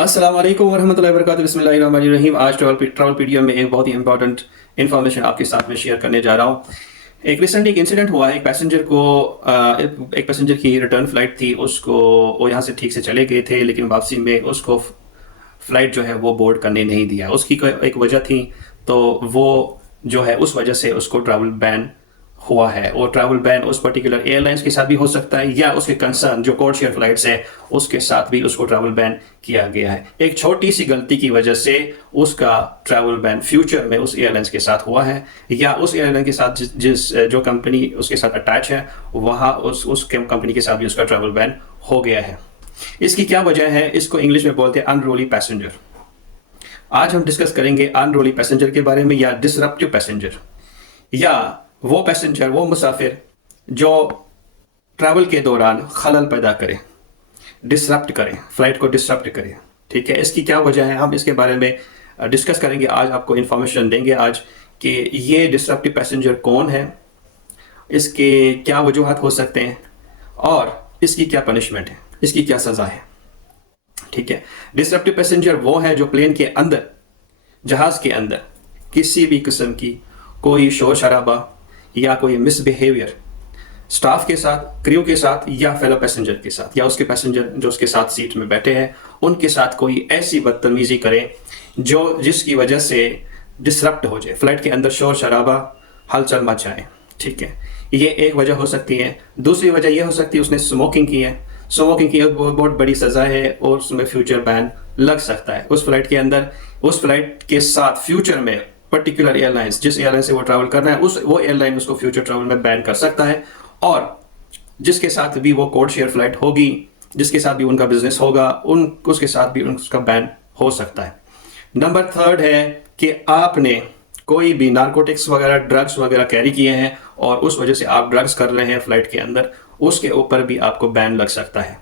अस्सलाम वालेकुम वरहमतुल्लाहि वबरकातुहू। बिस्मिल्लाहिर्रहमानिर्रहीम। आज ट्रैवल पीडिया में एक बहुत ही इंपॉर्टेंट इन्फॉर्मेशन आपके साथ में शेयर करने जा रहा हूँ। एक इंसिडेंट हुआ है। एक पैसेंजर की रिटर्न फ्लाइट थी, उसको वो यहाँ से ठीक से चले गए थे, लेकिन वापसी में उसको फ्लाइट जो है वो बोर्ड करने नहीं दिया। उसकी एक वजह थी, तो वो जो है उस वजह से उसको ट्रैवल बैन हुआ है। और ट्रैवल बैन उस पर्टिकुलर एयरलाइंस के साथ भी हो सकता है, या उसके कंसर्न जो कोड शेयर फ्लाइट्स है उसके साथ भी उसको ट्रैवल बैन किया गया है। एक छोटी सी गलती की वजह से उसका ट्रैवल बैन फ्यूचर में उस एयरलाइंस के साथ हुआ है, या उस एयरलाइन के साथ जो कंपनी उसके साथ अटैच है वहाँ उस कंपनी के साथ भी उसका ट्रैवल बैन हो गया है। इसकी क्या वजह है? इसको इंग्लिश में बोलते हैं अनरोली पैसेंजर। आज हम डिस्कस करेंगे अनरोली पैसेंजर के बारे में, या डिसरप्टिव पैसेंजर, या वो पैसेंजर, वो मुसाफिर जो ट्रैवल के दौरान खलल पैदा करे, डिसरप्ट करे, फ्लाइट को डिसरप्ट करे। ठीक है, इसकी क्या वजह है, हम इसके बारे में डिस्कस करेंगे। आज आपको इन्फॉर्मेशन देंगे आज कि ये डिसरप्टिव पैसेंजर कौन है, इसके क्या वजूहत हो सकते हैं, और इसकी क्या पनिशमेंट है, इसकी क्या सज़ा है। ठीक है, डिसरप्टिव पैसेंजर वो है जो प्लेन के अंदर, जहाज़ के अंदर किसी भी किस्म की कोई शोर शराबा या कोई मिसबिहेवियर स्टाफ के साथ, क्रू के साथ, या फेलो पैसेंजर के साथ, या उसके पैसेंजर जो उसके साथ सीट में बैठे हैं उनके साथ कोई ऐसी बदतमीजी करे जिसकी वजह से डिसरप्ट हो जाए, फ्लाइट के अंदर शोर शराबा, हलचल मच जाए। ठीक है, ये एक वजह हो सकती है। दूसरी वजह यह हो सकती है उसने स्मोकिंग की है। स्मोकिंग की एक बहुत बड़ी सज़ा है और उसमें फ्यूचर बैन लग सकता है उस फ्लाइट के अंदर। उस फ्लाइट के साथ फ्यूचर में पर्टिकुलर एयरलाइंस, जिस एयरलाइन से वो ट्रैवल कर रहा है, वो एयरलाइन उसको फ्यूचर ट्रैवल में बैन कर सकता है, और जिसके साथ भी वो कोड शेयर फ्लाइट होगी, जिसके साथ भी उनका बिजनेस होगा, उसके साथ भी उसका बैन हो सकता है। नंबर थर्ड है कि आपने कोई भी नारकोटिक्स वगैरह, ड्रग्स वगैरह कैरी किए हैं और उस वजह से आप ड्रग्स कर रहे हैं फ्लाइट के अंदर, उसके ऊपर भी आपको बैन लग सकता है।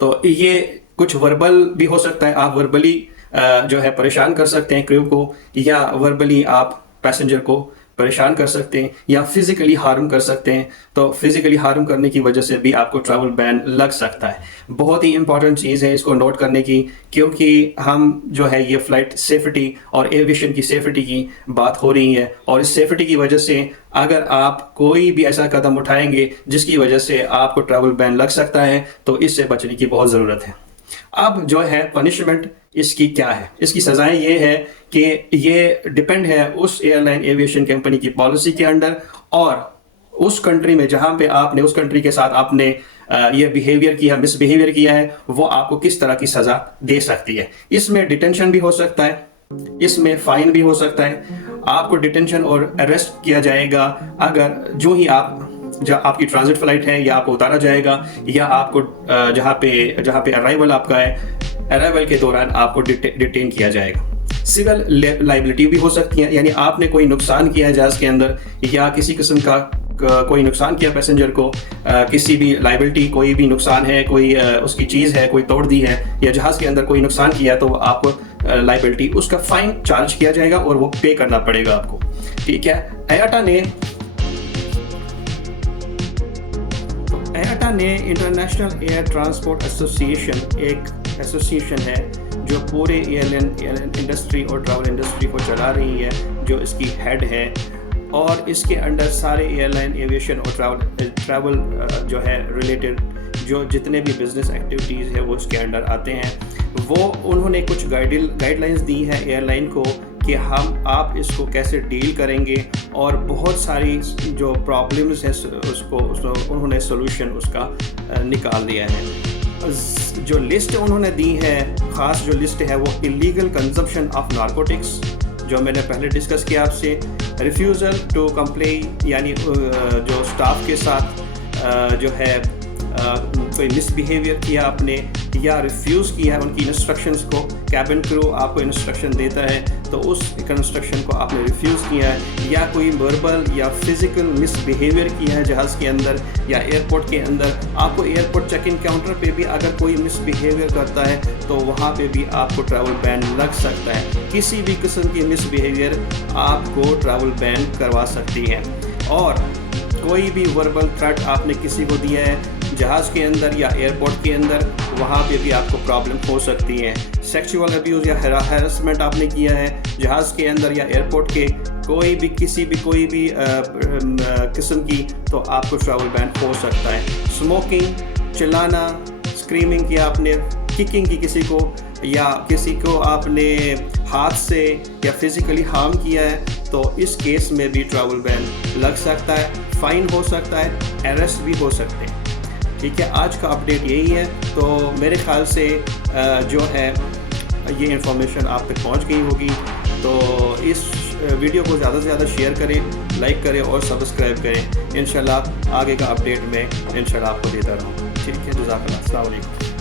तो ये कुछ वर्बल भी हो सकता है, आप वर्बली जो है परेशान कर सकते हैं क्रू को, या वर्बली आप पैसेंजर को परेशान कर सकते हैं, या फिजिकली हार्म कर सकते हैं। तो फिजिकली हार्म करने की वजह से भी आपको ट्रैवल बैन लग सकता है। बहुत ही इंपॉर्टेंट चीज़ है इसको नोट करने की, क्योंकि हम जो है ये फ्लाइट सेफ्टी और एविएशन की सेफ्टी की बात हो रही है, और इस सेफ्टी की वजह से अगर आप कोई भी ऐसा कदम उठाएंगे जिसकी वजह से आपको ट्रैवल बैन लग सकता है, तो इससे बचने की बहुत ज़रूरत है। अब जो है पनिशमेंट इसकी क्या है, इसकी सज़ाएं ये है कि ये डिपेंड है उस एयरलाइन एविएशन कंपनी की पॉलिसी के अंडर, और उस कंट्री में जहां पे आपने, उस कंट्री के साथ आपने ये बिहेवियर किया, मिसबिहेवियर किया है, वो आपको किस तरह की सज़ा दे सकती है। इसमें डिटेंशन भी हो सकता है, इसमें फाइन भी हो सकता है। आपको डिटेंशन और अरेस्ट किया जाएगा अगर जो ही आपकी ट्रांजिट फ्लाइट है, या आपको उतारा जाएगा, या आपको जहाँ पे अराइवल आपका है, अराइवल के दौरान आपको डिटेन किया जाएगा। सिविल लाइबिलिटी भी हो सकती है, यानी आपने कोई नुकसान किया है जहाज़ के अंदर, या किसी किस्म का कोई नुकसान किया पैसेंजर को, किसी भी लाइबिलिटी, कोई भी नुकसान है, कोई उसकी चीज़ है कोई तोड़ दी है, या जहाज़ के अंदर कोई नुकसान किया, तो आपको लाइबिलिटी, उसका फाइन चार्ज किया जाएगा और वो पे करना पड़ेगा आपको। ठीक है, IATA ने इंटरनेशनल एयर ट्रांसपोर्ट एसोसिएशन, एक एसोसिएशन है जो पूरे एयरलाइन इंडस्ट्री और ट्रैवल इंडस्ट्री को चला रही है, जो इसकी हेड है, और इसके अंडर सारे एयरलाइन एविएशन और ट्रैवल जो है रिलेटेड जो जितने भी बिजनेस एक्टिविटीज़ है वो उसके अंडर आते हैं। वो उन्होंने कुछ गाइडलाइंस दी है एयरलाइन को कि आप इसको कैसे डील करेंगे, और बहुत सारी जो प्रॉब्लम्स हैं उसको उन्होंने सोल्यूशन उसका निकाल दिया है। जो लिस्ट उन्होंने दी है, ख़ास जो लिस्ट है, वो इलीगल कंजम्पशन ऑफ नारकोटिक्स, जो मैंने पहले डिस्कस किया आपसे, रिफ्यूज़ल टू कंप्लाई, यानी जो स्टाफ के साथ जो है कोई मिसबिहेवियर किया आपने, या रिफ्यूज़ किया है उनकी इंस्ट्रक्शंस को। कैबिन क्रू आपको इंस्ट्रक्शन देता है तो उस इंस्ट्रक्शन को आपने रिफ्यूज़ किया है, या कोई वर्बल या फिज़िकल मिसबिहेवियर किया है जहाज़ के अंदर या एयरपोर्ट के अंदर। आपको एयरपोर्ट चेक इन काउंटर पे भी अगर कोई मिसबिहेवियर करता है तो वहाँ पे भी आपको ट्रैवल बैन लग सकता है। किसी भी किस्म की मिसबिहेवियर आपको ट्रैवल बैन करवा सकती है। और कोई भी वर्बल थ्रेट आपने किसी को दिया है जहाज़ के अंदर या एयरपोर्ट के अंदर, वहाँ पे भी आपको प्रॉब्लम हो सकती है। सेक्सुअल अब्यूज़ या हैरेसमेंट आपने किया है जहाज़ के अंदर या एयरपोर्ट के कोई भी किस्म की, तो आपको ट्रैवल बैन हो सकता है। स्मोकिंग, चिल्लाना, स्क्रीमिंग किया आपने, किकिंग की किसी को, या किसी को आपने हाथ से या फिज़िकली हार्म किया है, तो इस केस में भी ट्रैवल बैन लग सकता है, फ़ाइन हो सकता है, अरेस्ट भी हो सकते हैं। ठीक है, आज का अपडेट यही है। तो मेरे ख्याल से जो है ये इंफॉर्मेशन आप तक पहुंच गई होगी। तो इस वीडियो को ज़्यादा से ज़्यादा शेयर करें, लाइक करें और सब्सक्राइब करें। इंशाल्लाह आगे का अपडेट मैं इंशाल्लाह आपको देता रहूँ। ठीक है, जज़ाकल्लाह, अस्सलाम वालेकुम।